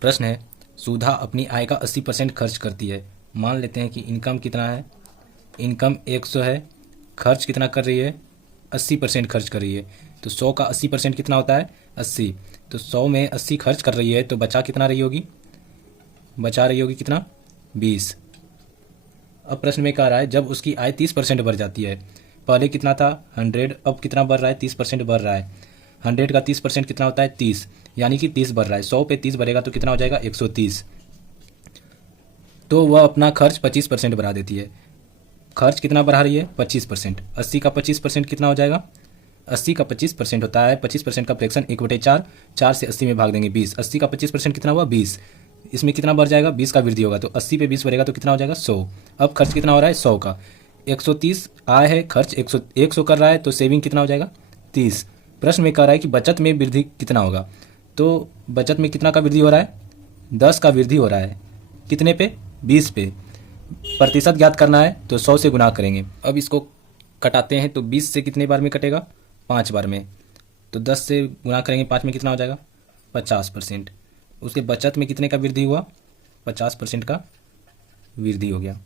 प्रश्न है, सुधा अपनी आय का 80% खर्च करती है। मान लेते हैं कि इनकम कितना है, इनकम 100 है, खर्च कितना कर रही है, 80% खर्च कर रही है। तो 100 का 80% कितना होता है, 80। तो 100 में 80 खर्च कर रही है तो बचा कितना रही होगी, बचा रही होगी कितना, 20। अब प्रश्न में कह रहा है जब उसकी आय 30% बढ़ जाती है, पहले कितना था 100, अब कितना बढ़ रहा है, 30% बढ़ रहा है। 100 का 30% कितना होता है, 30, यानी कि 30 बढ़ रहा है। 100 पे 30 बढ़ेगा तो कितना हो जाएगा, 130। तो वह अपना खर्च 25% बढ़ा देती है। खर्च कितना बढ़ा रही है, 25%। 80 का 25% कितना हो जाएगा, 80 का 25% होता है, 25% का फ्रैक्शन 1/4, 4 से 80 में भाग देंगे 20। 80 का 25% कितना हुआ, 20। इसमें कितना बढ़ जाएगा, 20 का वृद्धि होगा, तो 80 पे 20 बढ़ेगा तो कितना हो जाएगा, 100। अब खर्च कितना हो रहा है, 100 का 130 आय है, खर्च 100 कर रहा है, तो सेविंग कितना हो जाएगा, 30। प्रश्न में कह रहा है कि बचत में वृद्धि कितना होगा। तो बचत में कितना का वृद्धि हो रहा है, 10 का वृद्धि हो रहा है। कितने पे, 20 पे। प्रतिशत ज्ञात करना है तो 100 से गुना करेंगे। अब इसको कटाते हैं तो 20 से कितने बार में कटेगा, 5 बार में। तो 10 से गुना करेंगे 5 में, कितना हो जाएगा, 50%। उसके बचत में कितने का वृद्धि हुआ, 50% का वृद्धि हो गया।